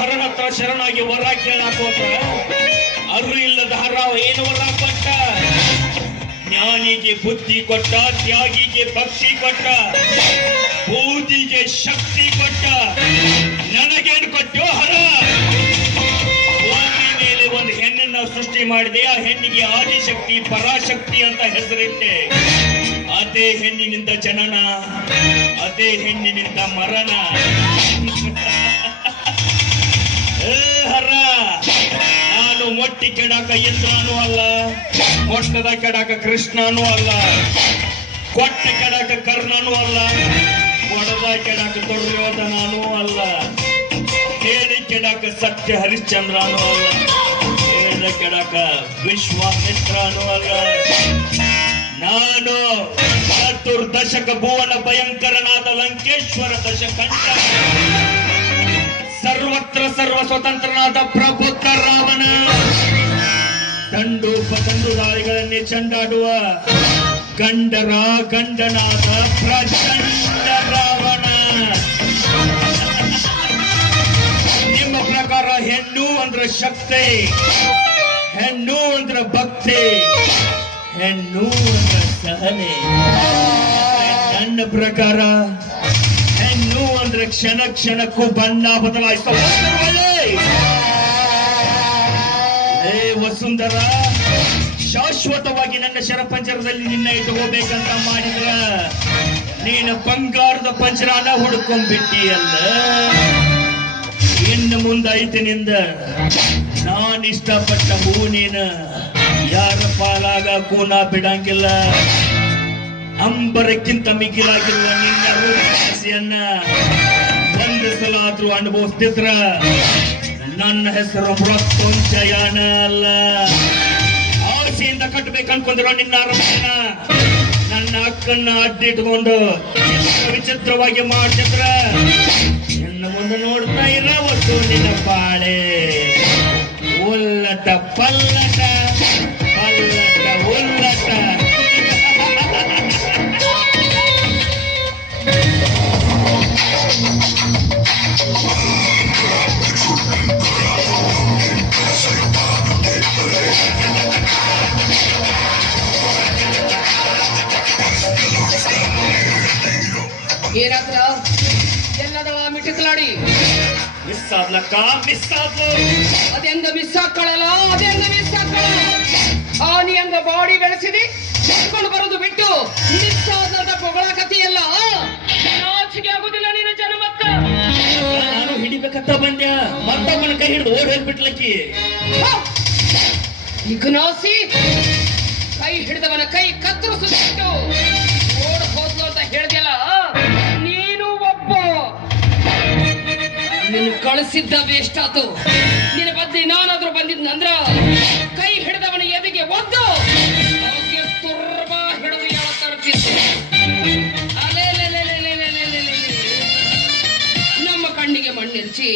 ಹರನ ಹತ್ರ ಶರಣಾಗಿ ವರ ಕೇಳಾಕೋತ ಅರು ಇಲ್ಲದ ಹರಾವ ಏನು ವರ ಕೊಟ್ಟ? ಜ್ಞಾನಿಗೆ ಬುದ್ಧಿ ಕೊಟ್ಟ, ತ್ಯಾಗಿಗೆ ಭಕ್ತಿ ಕೊಟ್ಟ, ಬೂದಿಗೆ ಶಕ್ತಿ ಕೊಟ್ಟ. ನನಗೇನು ಕೊಟ್ಟು ಹರ? ಭೂಮಿ ಮೇಲೆ ಒಂದು ಹೆಣ್ಣನ್ನ ಸೃಷ್ಟಿ ಮಾಡಿದೆ. ಆ ಹೆಣ್ಣಿಗೆ ಆದಿಶಕ್ತಿ ಪರಾಶಕ್ತಿ ಅಂತ ಹೆಸರಿಟ್ಟೆ. ಅದೇ ಹೆಣ್ಣಿನಿಂದ ಜನನ, ಅದೇ ಹೆಣ್ಣಿನಿಂದ ಮರಣ. ಹರ, ನಾನು ಮೊಟ್ಟಿ ಕೆಡಾಕ ಇಂದ್ರನೂ ಅಲ್ಲ, ಮೊಟ್ಟದ ಕೆಡಾಕ ಕೃಷ್ಣನೂ ಅಲ್ಲ, ಕೊಟ್ಟ ಕೆಡಾಕ ಕರ್ಣನೂ ಅಲ್ಲ, ಕೊಡದ ಕೆಡಾಕ ದುರ್ಯೋಧನನೂ ಅಲ್ಲ, ಹೇಳಿ ಕೆಡಾಕ ಸತ್ಯ ಹರಿಶ್ಚಂದ್ರನೂ ಅಲ್ಲ, ಹೇಳಿದ ಕೆಡಾಕ ವಿಶ್ವಾಮಿತ್ರನೂ ಅಲ್ಲ. ನಾನು ಚತುರ್ದಶಕ ಭುವನ ಭಯಂಕರನಾದ ಲಂಕೇಶ್ವರ ದಶಕಂಠ, ಸರ್ವತ್ರ ಸರ್ವ ಸ್ವತಂತ್ರನಾದ ಪ್ರಬುದ್ಧ ರಾವಣ, ದಂಡು ದಾಳಿಗಳನ್ನೇ ಚಂಡಾಡುವ ಗಂಡರ ಗಂಡನಾದ ಪ್ರಚಂಡ ರಾವಣ. ನಿಮ್ಮ ಪ್ರಕಾರ ಹೆಣ್ಣು ಅಂದ್ರೆ ಶಕ್ತಿ, ಹೆಣ್ಣು ಅಂದ್ರೆ ಭಕ್ತಿ, ಹೆಣ್ಣು ಅಂದ್ರೆ ಸಹನೆ. ನನ್ನ ಪ್ರಕಾರ ಹೆಣ್ಣು ಅಂದ್ರೆ ಕ್ಷಣ ಕ್ಷಣಕ್ಕೂ ಬಣ್ಣ ಬದಲಾಯಿಸುವ. ವಸುಂಧರ, ಶಾಶ್ವತವಾಗಿ ನನ್ನ ಶರಪಂಜರದಲ್ಲಿ ನಿನ್ನ ಇಟ್ಟುಕೋಬೇಕಂತ ಮಾಡಿದ್ರ ನೀನು ಬಂಗಾರದ ಪಂಜರಾನ ಹುಡ್ಕೊಂಡ್ಬಿಟ್ಟಿಯಲ್ಲ. ಇನ್ನು ಮುಂದೈತೆ ನಿಂದ ನಾನು ಇಷ್ಟಪಟ್ಟ ಹೂ ನೀನು. ಯಾರ ಪಾಲಾಗ ಕೂನ ಬಿಡಂಗಿಲ್ಲ. ಅಂಬರಕ್ಕಿಂತ ಮಿಗಿಲಾಗಿರುವ ನಿನ್ನ ರೂಪಸಿಯನ್ನ ಒಂದು ಸಲ ಆದ್ರೂ ಅನುಭವಿಸ್ತಿದ್ರ ನನ್ನ ಹೆಸರು ಮೃತ್ಯುಂಜಯನ ಅಲ್ಲ. ಆಸೆಯಿಂದ ಕಟ್ಟಬೇಕು ಅನ್ಕೊಂಡ್ರ ನಿನ್ನ ಅರಮನೆನ ನನ್ನ ಅಕ್ಕನ್ನ ಅಡ್ಡಿಟ್ಕೊಂಡು ವಿಚಿತ್ರವಾಗಿ ಮಾಡ್ತಿದ್ರ ನಿನ್ನ ಮುಂದೆ ನೋಡ್ತಾ ಇರೋವತ್ತು ನಿನ್ನ ಬಾಳೆ ಉಲ್ಲಟ ಪಲ್ಲಟ ಪಲ್ಲಟ ಉಲ್ಲಟ. ಏನಾದ್ರ ಎಲ್ಲದವ ಮಿಟುಕಲಾಡಿ ಮಿಸ್ ಆದ್ಲಕ್ಕ, ಮಿಸ್ ಆದ್ಲು. ಅದೆಂದ ಮಿಸ್ ಹಾಕೊಳ್ಳಲ್ಲ, ಅದೆಂದ ಮಿಸ್ ಹಾಕೊಳ್ಳಲ್ಲ. ನೀ ಹಂಗ ಬಾಡಿ ಬೆಳೆಸಿದಿ ಕಟ್ಕೊಂಡು ಬರೋದು ಬಿಟ್ಟು ಮಿಸ್ ಆದಂತ ಪೊಗಳಕತಿಯಲ್ಲ. ನಾಚಿಕೆ ಆಗುದಿಲ್ಲ ನಿನ್ನ ಜನ್ಮಕ್ಕ. ನಾನು ಹಿಡಿಬೇಕಂತ ಬಂದ್ಯ, ಮತ್ತೊಬ್ಬನ ಕೈ ಹಿಡಿದು ಓಡ್ ಹೋಗ್ಬಿಟ್ಲಕ್ಕಿ. ಈಗ ನಾಸಿ ಕೈ ಹಿಡಿದವನ ಕೈ ಕತ್ತರಿಸಿಬಿಟ್ಟು ಓಡ್ ಹೋದ್ಲು ಅಂತ ಹೇಳ್ದಲ್ಲ. ನೀನು ಒಬ್ಬ ನಿನ್ನ ಕಳಿಸಿದ್ದ ವೇಸ್ಟ್ ಆತು. ನಿನ್ನ ಬದ್ಲಿ ನಾನಾದ್ರೂ ಬಂದಿದ್ನಂದ್ರ ಕೈ ಹಿಡಿದವನ ಎದೆಗೆ ಒದ್ದು ಅವಕ್ಕೆ ತುರ್ಬ ಹಿಡಿದು ಹೇಳ್ತಿದ್ದೆ. ನಮ್ಮ ಕಣ್ಣಿಗೆ ಮಣ್ಣಿರ್ಚಿ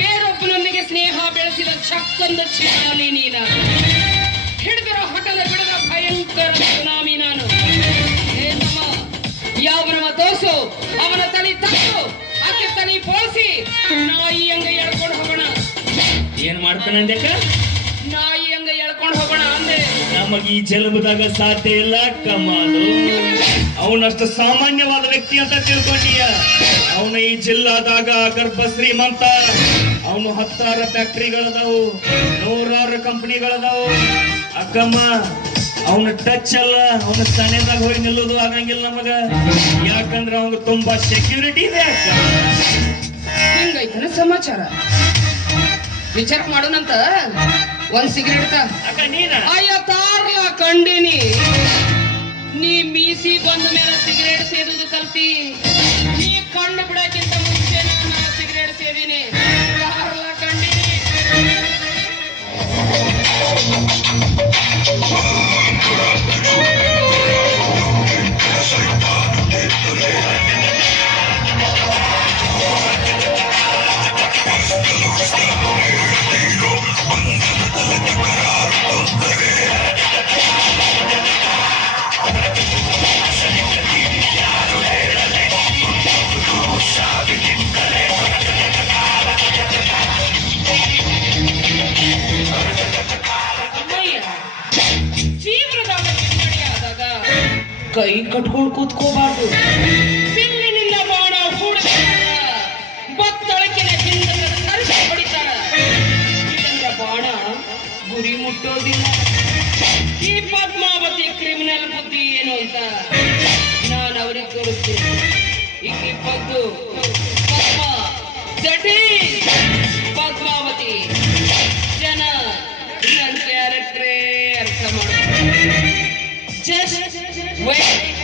ಬೇರೊಬ್ಬನೊಂದಿಗೆ ಸ್ನೇಹ ಬೆಳೆಸಿದ ಚಕ್ಕಂದ ಚಿರಾಲಿ ನೀನ. ಹಿಡಿದಿರೋ ಹಠದ ಬಿಡದ ಭಯಂಕರ ಸುನಾಮಿ ನಾನು. ಯಾವನವ ತೋಸು ಅವನ ತನಿ ತಟ್ಟು ಆಕೆ ತನಿ ಪೋಸಿ ನಾಯಿ ಹಂಗ ಎಳ್ಕೊಂಡು ಹೋಗೋಣ. ಏನ್ ಮಾಡ್ತಾನೆ ನಾಯಿ ಹಂಗ ಎಳ್ಕೊಂಡು ಹೋಗೋಣ ಅಂದೆ. ನಮಗ ಈ ಜನ್ಮದಾಗ ಸಾಧ್ಯ ಇಲ್ಲ ಕಮಾಲು. ಅವನಷ್ಟು ಸಾಮಾನ್ಯವಾದ ವ್ಯಕ್ತಿ ಅಂತ ತಿಳ್ಕೊಂಡೀಯ. ಅವನ ಈ ಜಿಲ್ಲಾದಾಗ ಗರ್ಭ ಶ್ರೀಮಂತ. ಅವನು 10 ಫ್ಯಾಕ್ಟ್ರಿಗಳದಾವು, 100 ಕಂಪನಿಗಳದಾವು. ಅಕ್ಕಮ್ಮ ಅವನ ಟಚ್ ಅಲ್ಲ, ಅವನ ತನೆದಾಗ ಹೋಗಿ ನಿಲ್ಲೋದು ಆಗಂಗಿಲ್ಲ ನಮಗ. ಯಾಕಂದ್ರೆ ಅವನು ತುಂಬಾ ಸೆಕ್ಯೂರಿಟಿ ಇದೆ ಅಕ್ಕ. ಹಿಂಗೈತನ ಸಮಾಚಾರ. ವಿಚಾರ ಮಾಡೋಣಂತ. ಒಂದ್ ಸಿಗರೇಟ್ ಅಕ್ಕ ನೀನ ಅಯ್ಯ ತಾರ್ಲ ಕಂಡಿನಿ. ನೀ ಮೀಸಿ ಬಂದ ಮೇಲೆ ಸಿಗರೇಟ್ ಸೇದುದು ಕಲ್ತಿ. ನೀ ಕಣ್ಣು ಬಿಡಕ್ಕಿಂತ ಮುಂಚೆ ನಾನು ಸಿಗರೇಟ್ ಸೇದಿನಿ. ತಾರ್ಲ ಕಂಡಿನಿ. ಕೈ ಕಟ್ಕೊಂಡು ಕೂತ್ಕೋಬಾರ್ದು. ಬಿಲ್ಲಿನಿಂದ ಬಾಣ ಹೂಡಿಸ್ತಾರ, ಬತ್ತಳಕಿನ ಹಿಂದೆ ಕರಿಸಿ ಹೊಡಿತಾರ. ಇದರ ಬಾಣ ಗುರಿ ಮುಟ್ಟೋದಿಲ್ಲ. ಈ ಪದ್ಮಾವತಿ ಕ್ರಿಮಿನಲ್ ಬುದ್ಧಿ ಏನು ಅಂತ ನಾನು ಅವ್ರಿಗೆ ತೋರಿಸ್ತೀನಿ. ಈಕೆ ಪದ್ದು ಪದ್ಮ, ದಟ್ ಈಸ್ ಪದ್ಮಾವತಿ. ಜನ ನನ್ನ ಕ್ಯಾರೆಕ್ಟ್ರೇ ಅರ್ಥ ಮಾಡ್ತಾರೆ. Just wait.